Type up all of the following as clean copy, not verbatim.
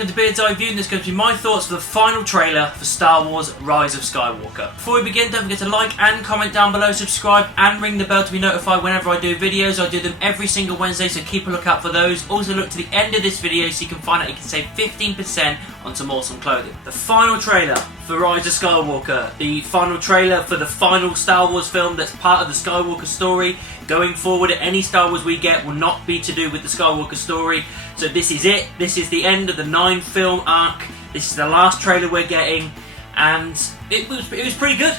welcome to Beard's Eye View, and this is going to be my thoughts for the final trailer for Star Wars Rise of Skywalker. Before we begin, don't forget to like and comment down below, subscribe and ring the bell to be notified whenever I do videos. I do them every single Wednesday, so keep a lookout for those. Also look to the end of this video so you can find out you can save 15% on some awesome clothing. The final trailer for Rise of Skywalker, the final trailer for the final Star Wars film that's part of the Skywalker story. Going forward, any Star Wars we get will not be to do with the Skywalker story. So this is it. This is the end of the 9-film arc. This is the last trailer we're getting, and it was pretty good.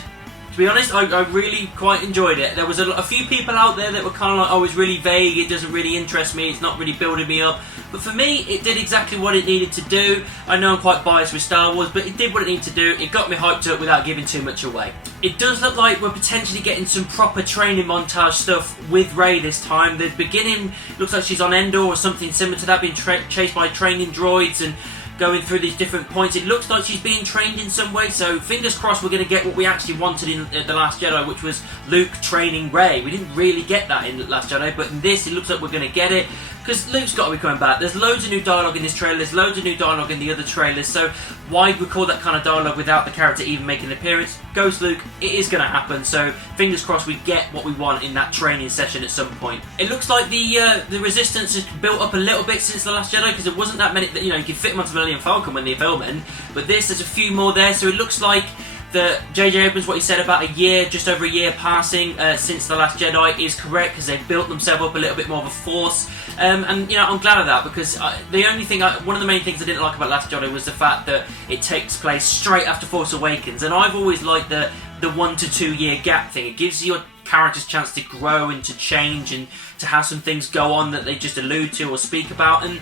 To be honest, I really quite enjoyed it. There was a few people out there that were kind of like, oh, it's really vague, it doesn't really interest me, it's not really building me up. But for me, it did exactly what it needed to do. I know I'm quite biased with Star Wars, but it did what it needed to do. It got me hyped up without giving too much away. It does look like we're potentially getting some proper training montage stuff with Rey this time. The beginning looks like she's on Endor or something similar to that, being chased by training droids and going through these different points. It looks like she's being trained in some way, so fingers crossed we're going to get what we actually wanted in The Last Jedi, which was Luke training Rey. We didn't really get that in The Last Jedi, but in this it looks like we're going to get it, because Luke's got to be coming back. There's loads of new dialogue in this trailer, there's loads of new dialogue in the other trailers, so why record that kind of dialogue without the character even making an appearance? Ghost Luke, it is going to happen, so fingers crossed we get what we want in that training session at some point. It looks like the Resistance has built up a little bit since The Last Jedi, because there wasn't that many, you know, you could fit them onto Millennium Falcon when they film in, but there's a few more there, so it looks like that J.J. Abrams, what he said about a year, just over a year passing since The Last Jedi is correct, because they've built themselves up a little bit more of a force, and you know, I'm glad of that, because the only thing, one of the main things I didn't like about Last Jedi was the fact that it takes place straight after Force Awakens, and I've always liked the 1 to 2 year gap thing. It gives your characters a chance to grow and to change and to have some things go on that they just allude to or speak about, and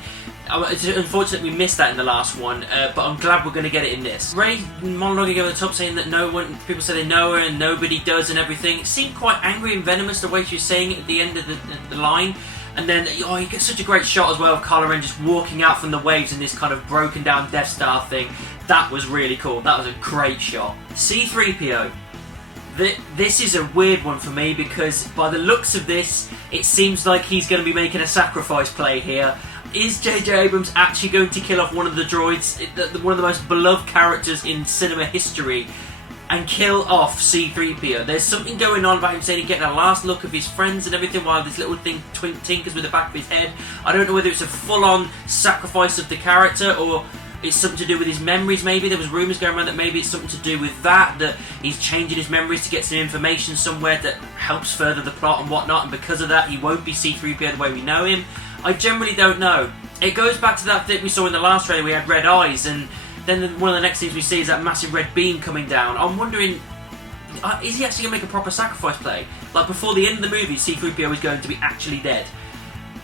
it's unfortunate we missed that in the last one, but I'm glad we're going to get it in this. Rey monologuing over the top saying that no one, people say they know her and nobody does and everything. It seemed quite angry and venomous the way she was saying it at the end of the line. And then, oh, you get such a great shot as well of Kylo Ren just walking out from the waves in this kind of broken down Death Star thing. That was really cool. That was a great shot. C-3PO. This is a weird one for me, because by the looks of this, it seems like he's going to be making a sacrifice play here. Is J.J. Abrams actually going to kill off one of the droids, one of the most beloved characters in cinema history, and kill off C-3PO? There's something going on about him saying he's getting a last look of his friends and everything while this little thing tinkers with the back of his head. I don't know whether it's a full-on sacrifice of the character or it's something to do with his memories. Maybe there was rumours going around that maybe it's something to do with that he's changing his memories to get some information somewhere that helps further the plot and whatnot, and because of that he won't be C-3PO the way we know him. I generally don't know. It goes back to that thing we saw in the last trailer. We had red eyes, and then one of the next things we see is that massive red beam coming down. I'm wondering, is he actually going to make a proper sacrifice play? Like before the end of the movie, C-3PO is going to be actually dead.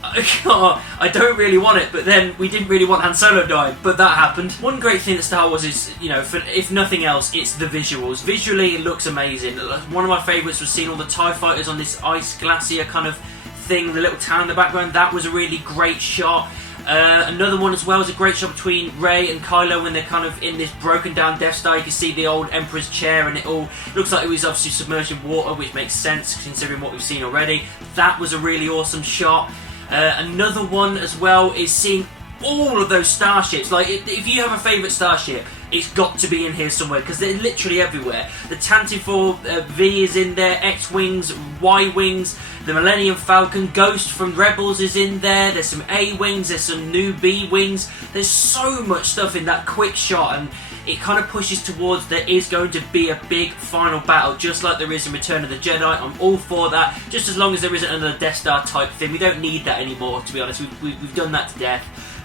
I don't really want it, but then we didn't really want Han Solo dying, but that happened. One great thing that Star Wars is, you know, if nothing else, it's the visuals. Visually, it looks amazing. One of my favourites was seeing all the TIE fighters on this ice glacier kind of thing, the little town in the background. That was a really great shot. Another one as well is a great shot between Rey and Kylo when they're kind of in this broken down Death Star. You can see the old Emperor's chair, and it all looks like it was obviously submerged in water, which makes sense considering what we've seen already. That was a really awesome shot. Another one as well is seeing all of those starships. Like, if you have a favourite starship, it's got to be in here somewhere, because they're literally everywhere. The Tantive 4 V is in there, X-Wings, Y-Wings, the Millennium Falcon, Ghost from Rebels is in there, there's some A-Wings, there's some new B-Wings. There's so much stuff in that quick shot, and it kind of pushes towards there is going to be a big final battle, just like there is in Return of the Jedi. I'm all for that, just as long as there isn't another Death Star type thing. We don't need that anymore, to be honest. We've done that to death.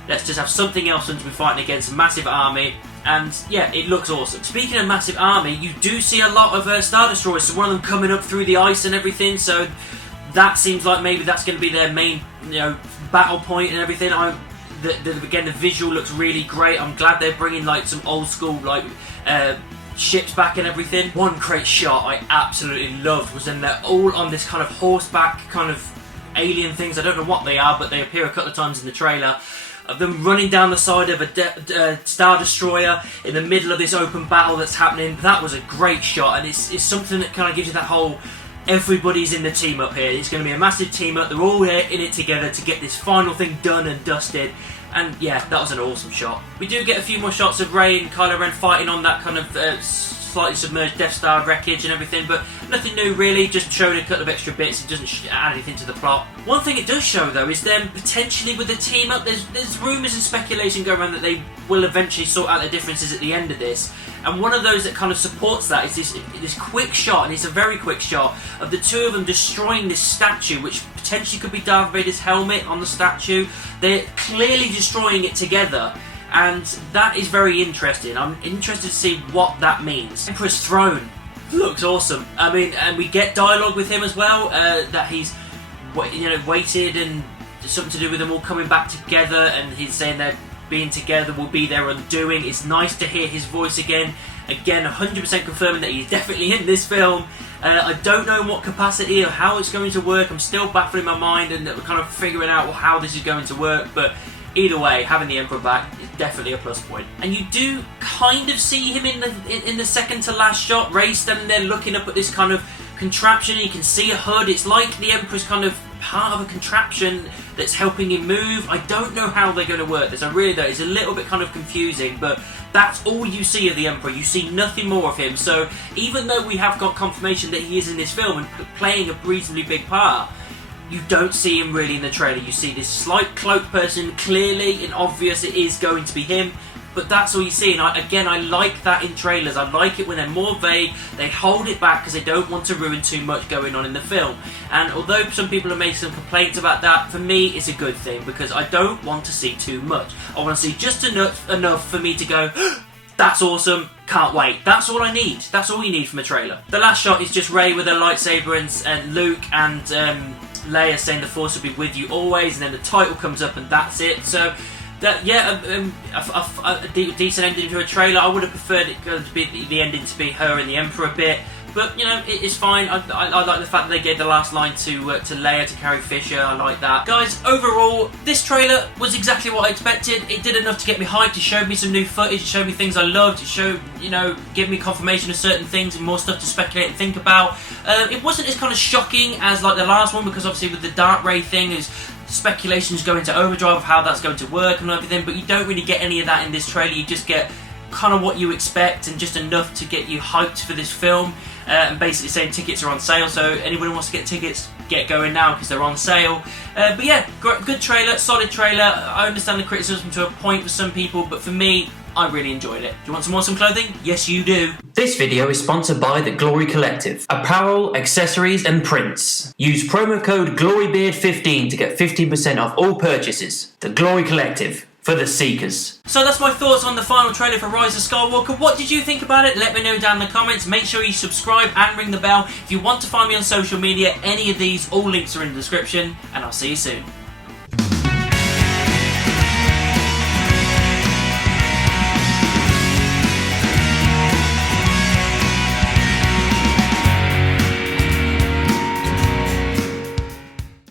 Let's just have something else than to be fighting against a massive army. And yeah, it looks awesome. Speaking of massive army, you do see a lot of Star Destroyers, so one of them coming up through the ice and everything, so that seems like maybe that's going to be their main, you know, battle point and everything. Again, the visual looks really great. I'm glad they're bringing like some old school like ships back and everything. One great shot I absolutely loved was when they're all on this kind of horseback kind of alien things. I don't know what they are, but they appear a couple of times in the trailer. Of them running down the side of a Star Destroyer in the middle of this open battle that's happening. That was a great shot, and it's something that kind of gives you that whole everybody's in the team up here. It's going to be a massive team up. They're all here in it together to get this final thing done and dusted. And yeah, that was an awesome shot. We do get a few more shots of Rey and Kylo Ren fighting on that kind of slightly submerged Death Star wreckage and everything, but nothing new really, just showing a couple of extra bits. It doesn't add anything to the plot. One thing it does show though is them potentially with the team up. There's rumours and speculation going around that they will eventually sort out their differences at the end of this, and one of those that kind of supports that is this quick shot, and it's a very quick shot, of the two of them destroying this statue, which potentially could be Darth Vader's helmet on the statue. They're clearly destroying it together, and that is very interesting. I'm interested to see what that means. Emperor's throne looks awesome. I mean, and we get dialogue with him as well, that he's, you know, waited, and something to do with them all coming back together, and he's saying that being together will be their undoing. It's nice to hear his voice again. Again, 100% confirming that he's definitely in this film. I don't know in what capacity or how it's going to work. I'm still baffling my mind and kind of figuring out how this is going to work, but either way, having the Emperor back is definitely a plus point. And you do kind of see him in the second to last shot. Rey standing there looking up at this kind of contraption. You can see a hood. It's like the Emperor's kind of part of a contraption that's helping him move. I don't know how they're going to work this. I really don't. It's a little bit kind of confusing, but that's all you see of the Emperor. You see nothing more of him. So even though we have got confirmation that he is in this film and playing a reasonably big part, you don't see him really in the trailer. You see this slight cloaked person, clearly and obvious it is going to be him, but that's all you see. And I like that in trailers. I like it when they're more vague. They hold it back because they don't want to ruin too much going on in the film. And although some people have made some complaints about that, for me it's a good thing, because I don't want to see too much. I want to see just enough for me to go, that's awesome, can't wait. That's all I need. That's all you need from a trailer. The last shot is just Rey with a lightsaber and Luke and Leia saying the Force will be with you always, and then the title comes up and that's it. So that, yeah, a decent ending to a trailer. I would have preferred it to be the ending to be her and the Emperor a bit, but you know, it's fine. I like the fact that they gave the last line to Leia, to Carrie Fisher. I like that. Guys, overall, this trailer was exactly what I expected. It did enough to get me hyped. It showed me some new footage. It showed me things I loved. It showed, you know, gave me confirmation of certain things and more stuff to speculate and think about. It wasn't as kind of shocking as like the last one, because obviously with the Dark Rey thing is speculations go into overdrive of how that's going to work and everything, but you don't really get any of that in this trailer. You just get kind of what you expect and just enough to get you hyped for this film, and basically saying tickets are on sale, so anyone who wants to get tickets, get going now because they're on sale. But yeah, good trailer, solid trailer. I understand the criticism to a point for some people, but for me, I really enjoyed it. Do you want some awesome clothing? Yes, you do. This video is sponsored by the Glory Collective. Apparel, accessories, and prints. Use promo code GLORYBEARD15 to get 15% off all purchases. The Glory Collective. For the seekers. So that's my thoughts on the final trailer for Rise of Skywalker. What did you think about it? Let me know down in the comments. Make sure you subscribe and ring the bell. If you want to find me on social media, any of these, all links are in the description, and I'll see you soon.